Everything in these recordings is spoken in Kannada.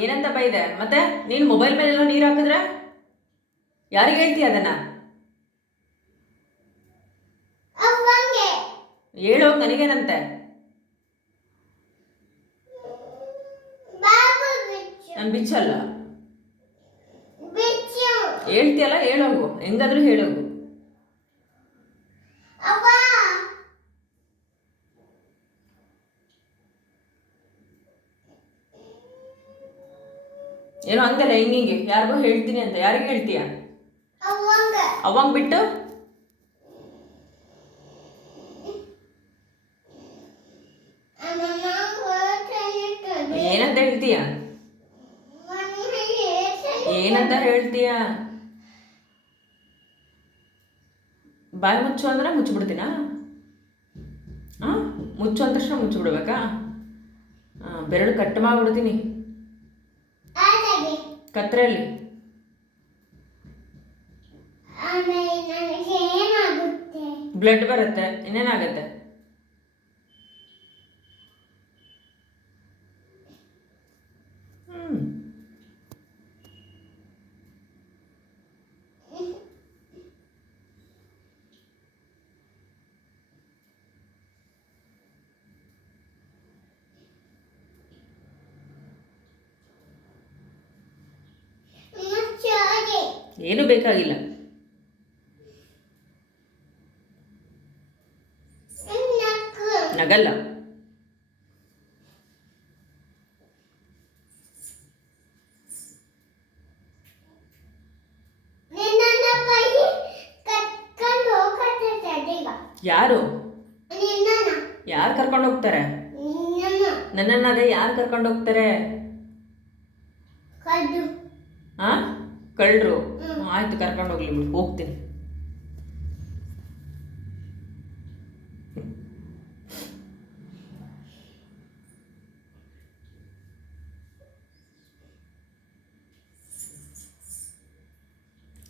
ಏನಂತ ಬೈದೆ ಮತ್ತೆ? ನೀನು ಮೊಬೈಲ್ ಮೇಲೆಲ್ಲ ನೀರು ಹಾಕಿದ್ರೆ ಯಾರಿಗೆ ಹೇಳ್ತೀಯ ಅದನ್ನ? ಹೇಳೋಗಿ ನನಗೇನಂತೆ? ನಾನು ಬಿಚ್ಚಲ್ಲ. ಹೇಳ್ತೀಯಲ್ಲ ಹೇಳೋಗು, ಹೆಂಗಾದ್ರೂ ಹೇಳೋಗು. ಏನೋ ಅಂದಲ್ಲ ಹಿಂಗಿಂಗೆ ಯಾರಿಗೋ ಹೇಳ್ತೀನಿ ಅಂತ. ಯಾರಿಗೆ ಹೇಳ್ತೀಯ? ಅವಂಗ ಬಿಟ್ಟು ಏನಂತ ಹೇಳ್ತೀಯ? ಏನಂತ ಹೇಳ್ತೀಯ? ಬಾಯಿ ಮುಚ್ಚು ಅಂದ್ರೆ ಮುಚ್ಚಿಬಿಡ್ತೀನಾ? ಮುಚ್ಚು ಅಂದ ತಕ್ಷಣ ಮುಚ್ಚಿಬಿಡ್ಬೇಕಾ? ಬೆರಳು ಕಟ್ ಮಾಡಿಬಿಡ್ತೀನಿ ಕತ್ರೆಯಲ್ಲಿ. ಬ್ಲಡ್ ಬರುತ್ತೆ, ಇನ್ನೇನಾಗತ್ತೆ? ಏನು ಬೇಕಾಗಿಲ್ಲ. ನಗಲ್ಲ. ಯಾರು ಯಾರು ಕರ್ಕೊಂಡು ಹೋಗ್ತಾರೆ ನನ್ನನ್ನ? ಅದೇ ಯಾರು ಕರ್ಕೊಂಡು ಹೋಗ್ತಾರೆ? ಕಳ್ಳರು. ಆಯ್ತು, ಕರ್ಕೊಂಡು ಹೋಗ್ಲಿ ಬಿಡು, ಹೋಗ್ತೀನಿ.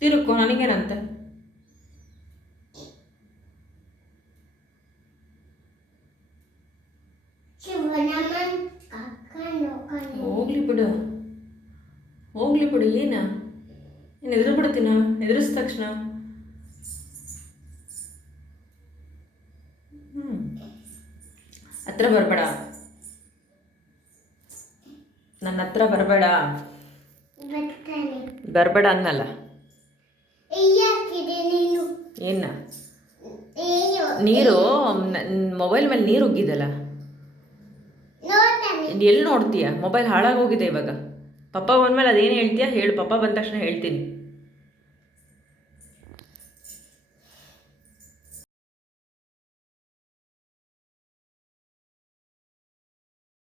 ತಿರುಕೋ, ನನಗೇನಂತೆ? ಹೋಗ್ಲಿ ಬಿಡು, ಹೋಗ್ಲಿ ಬಿಡು. ಏನ ನೀನು ಎದುರು ಬಿಡ್ತೀನ? ಎದುರಿಸಿದ ತಕ್ಷಣ ಹತ್ರ ಬರಬೇಡ, ನನ್ನ ಹತ್ರ ಬರಬೇಡ. ಬರಬೇಡ ಅನ್ನಲ್ಲ. ಏನ ನೀರು? ಮೊಬೈಲ್ ಮೇಲೆ ನೀರು ಉಗ್ಗಿದಲ್ಲ, ಎಲ್ಲಿ ನೋಡ್ತೀಯ? ಮೊಬೈಲ್ ಹಾಳಾಗೋಗಿದೆ ಇವಾಗ. ಪಪ್ಪ ಬಂದ್ಮೇಲೆ ಅದೇನು ಹೇಳ್ತೀಯ ಹೇಳು. ಪಪ್ಪ ಬಂದ ತಕ್ಷಣ ಹೇಳ್ತೀನಿ.